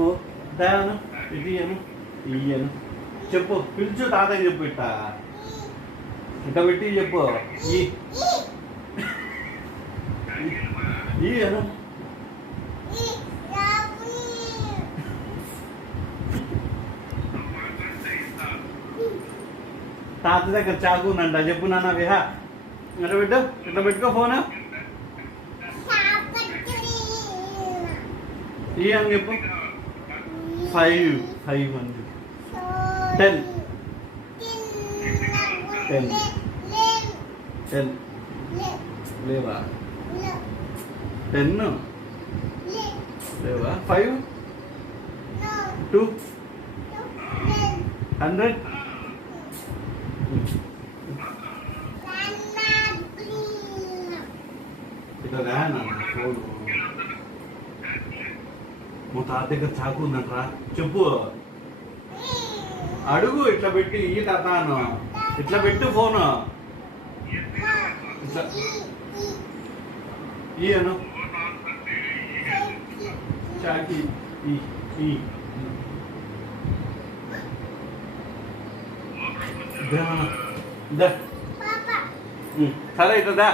చెప్పు దాను ఇది అను ఇయ్యను చెప్పు పిలుచు తాతయ్య చెప్పు ఇట్ట పెట్టి చెప్పు ఈ అను తాత దగ్గర చాకునంట చెప్పు నాన్న విహా ఇట్లా పెట్టు ఇట్లా పెట్టుకో ఫోన్ ఈ అని చెప్పు 5 అని చెప్పు 10 లేవా 10 లేవా 5 2 100 ఇట్లా రానా ఫోన్ మా తాత దగ్గర చాకు ఉందంటరా చెప్పు అడుగు ఇట్లా పెట్టి ఈ తాతాను ఇట్లా పెట్టు ఫోను ఇట్లా ఈ అను చాకి ఈ సరే ఇట్లా దా